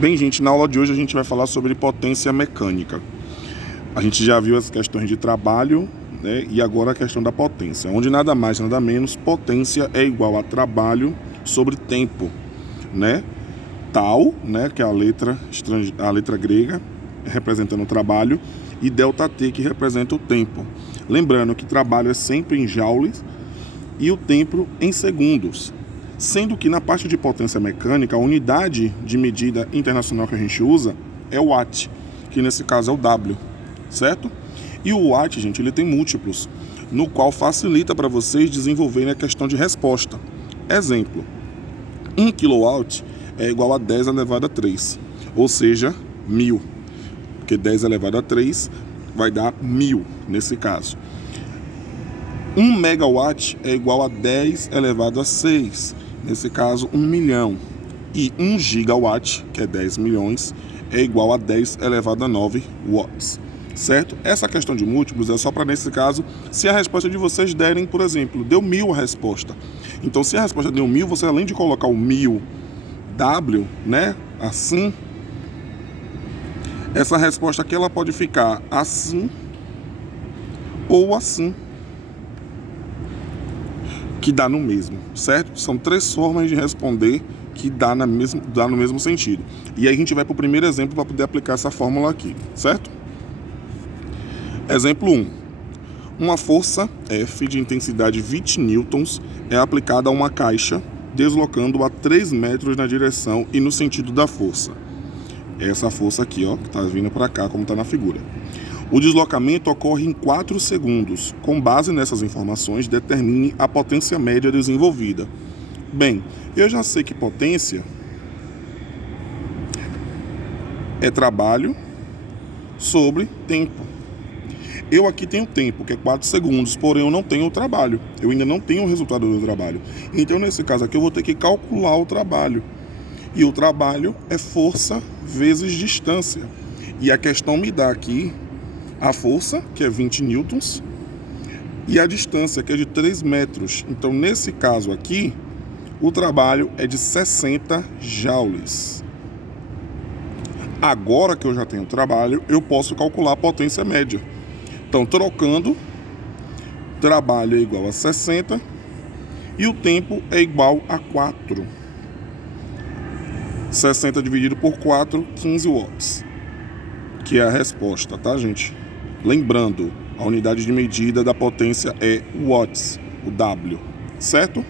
Bem, gente, na aula de hoje a gente vai falar sobre potência mecânica. A gente já viu as questões de trabalho, né, e agora a questão da potência, onde nada mais, nada menos, potência é igual a trabalho sobre tempo, né? Tal, né, que é a letra grega, representando o trabalho, e delta T, que representa o tempo. Lembrando que trabalho é sempre em joules e o tempo em segundos. Sendo que na parte de potência mecânica, a unidade de medida internacional que a gente usa é o watt, que nesse caso é o W, certo? E o watt, gente, ele tem múltiplos, no qual facilita para vocês desenvolverem a questão de resposta. Exemplo, 1 kW é igual a 10 elevado a 3, ou seja, 1000, porque 10 elevado a 3 vai dar 1000 nesse caso. 1 megawatt é igual a 10 elevado a 6, nesse caso 1 milhão. E 1 gigawatt, que é 10 milhões, é igual a 10 elevado a 9 watts, certo? Essa questão de múltiplos é só para, nesse caso, se a resposta de vocês derem, por exemplo, deu 1000 a resposta. Então, se a resposta deu 1000, você além de colocar o 1000 W, né, assim, essa resposta aqui ela pode ficar assim ou assim, que dá no mesmo, certo? São 3 formas de responder que dá no mesmo sentido. E aí a gente vai para o primeiro exemplo para poder aplicar essa fórmula aqui, certo? Exemplo 1. Uma força F de intensidade 20 newtons é aplicada a uma caixa, deslocando a 3 metros na direção e no sentido da força. Essa força aqui, ó, que está vindo para cá, como está na figura. O deslocamento ocorre em 4 segundos. Com base nessas informações, determine a potência média desenvolvida. Bem, eu já sei que potência é trabalho sobre tempo. Eu aqui tenho tempo, que é 4 segundos, porém eu não tenho o trabalho. Eu ainda não tenho o resultado do trabalho. Então, nesse caso aqui, eu vou ter que calcular o trabalho. E o trabalho é força vezes distância. E a questão me dá aqui a força, que é 20 newtons, e a distância, que é de 3 metros. Então, nesse caso aqui, o trabalho é de 60 joules. Agora que eu já tenho o trabalho, eu posso calcular a potência média. Então, trocando, trabalho é igual a 60 e o tempo é igual a 4. 60 dividido por 4, 15 watts, que é a resposta, tá, gente? Lembrando, a unidade de medida da potência é watts, o W, certo?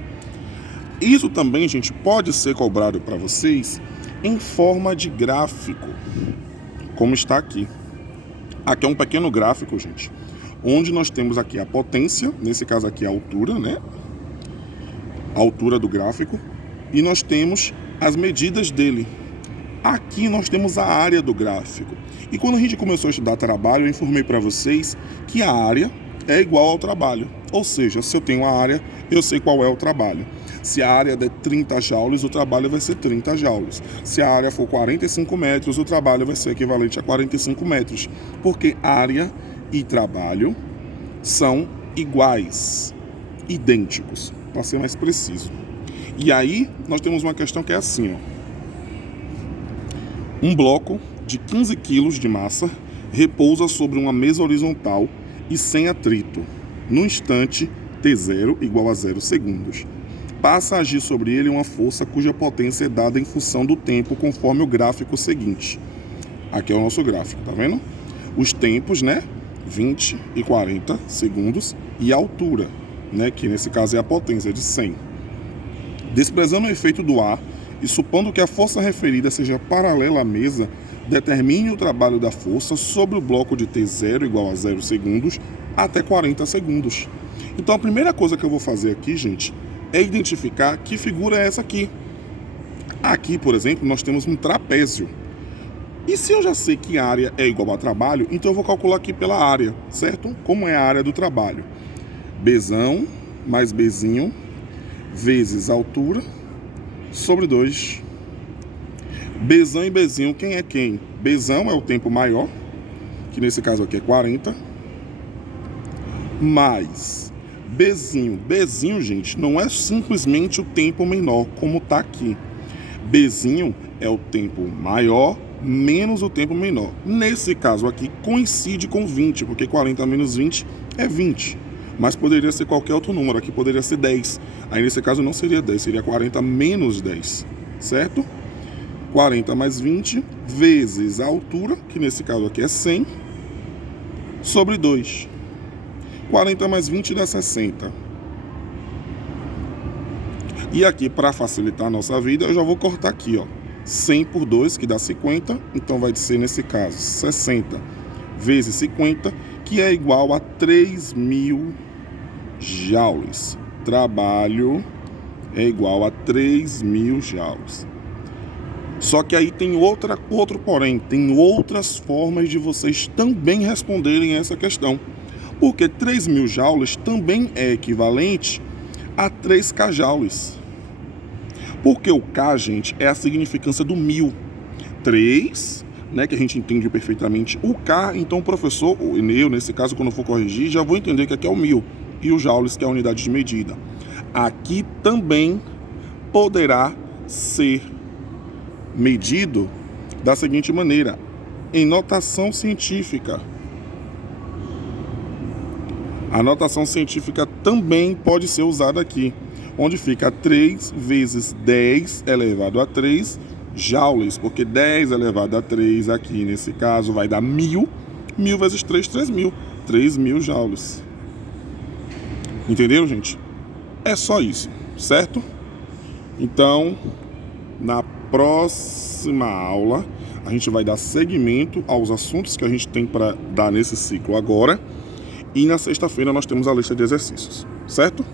Isso também, gente, pode ser cobrado para vocês em forma de gráfico, como está aqui. Aqui é um pequeno gráfico, gente, onde nós temos aqui a potência, nesse caso aqui a altura, né? A altura do gráfico, e nós temos as medidas dele. Aqui nós temos a área do gráfico. E quando a gente começou a estudar trabalho, eu informei para vocês que a área é igual ao trabalho. Ou seja, se eu tenho a área, eu sei qual é o trabalho. Se a área der 30 joules, o trabalho vai ser 30 joules. Se a área for 45 metros, o trabalho vai ser equivalente a 45 metros. Porque área e trabalho são iguais, idênticos, para ser mais preciso. E aí, nós temos uma questão que é assim, ó. Um bloco de 15 kg de massa repousa sobre uma mesa horizontal e sem atrito. No instante, T0 igual a 0 segundos. Passa a agir sobre ele uma força cuja potência é dada em função do tempo, conforme o gráfico seguinte. Aqui é o nosso gráfico, tá vendo? Os tempos, né? 20 e 40 segundos. E a altura, né? Que nesse caso é a potência de 100. Desprezando o efeito do ar e supondo que a força referida seja paralela à mesa, determine o trabalho da força sobre o bloco de T0 igual a 0 segundos até 40 segundos. Então a primeira coisa que eu vou fazer aqui, gente, é identificar que figura é essa aqui. Aqui, por exemplo, nós temos um trapézio. E se eu já sei que a área é igual a trabalho, então eu vou calcular aqui pela área, certo? Como é a área do trabalho? Bzão mais Bzinho vezes a altura sobre 2. Bzão e Bzinho, quem é quem? Bzão é o tempo maior, que nesse caso aqui é 40, mais Bzinho. Bzinho, gente, não é simplesmente o tempo menor, como está aqui. Bzinho é o tempo maior menos o tempo menor. Nesse caso aqui, coincide com 20, porque 40 menos 20 é 20. Mas poderia ser qualquer outro número, aqui poderia ser 10. Aí nesse caso não seria 10, seria 40 menos 10, certo? 40 mais 20 vezes a altura, que nesse caso aqui é 100, sobre 2. 40 mais 20 dá 60. E aqui, para facilitar a nossa vida, eu já vou cortar aqui, ó. 100 por 2, que dá 50, então vai ser, nesse caso, 60 vezes 50, que é igual a 3.000 joules. Trabalho é igual a 3.000 joules. Só que aí tem outro porém, tem outras formas de vocês também responderem essa questão. Porque 3.000 joules também é equivalente a 3K joules. Porque o K, gente, é a significância do 1000. 3, né, que a gente entende perfeitamente o K, então o professor, eu, nesse caso, quando eu for corrigir, já vou entender que aqui é o 1000. E o joules, que é a unidade de medida. Aqui também poderá ser medido da seguinte maneira, em notação científica. A notação científica também pode ser usada aqui, onde fica 3 vezes 10 elevado a 3 joules, porque 10 elevado a 3 aqui, nesse caso, vai dar 1000. 1000 vezes 3, 3.000. 3.000 joules. Entenderam, gente? É só isso, certo? Então, na próxima aula, a gente vai dar seguimento aos assuntos que a gente tem para dar nesse ciclo agora. E na sexta-feira nós temos a lista de exercícios, certo?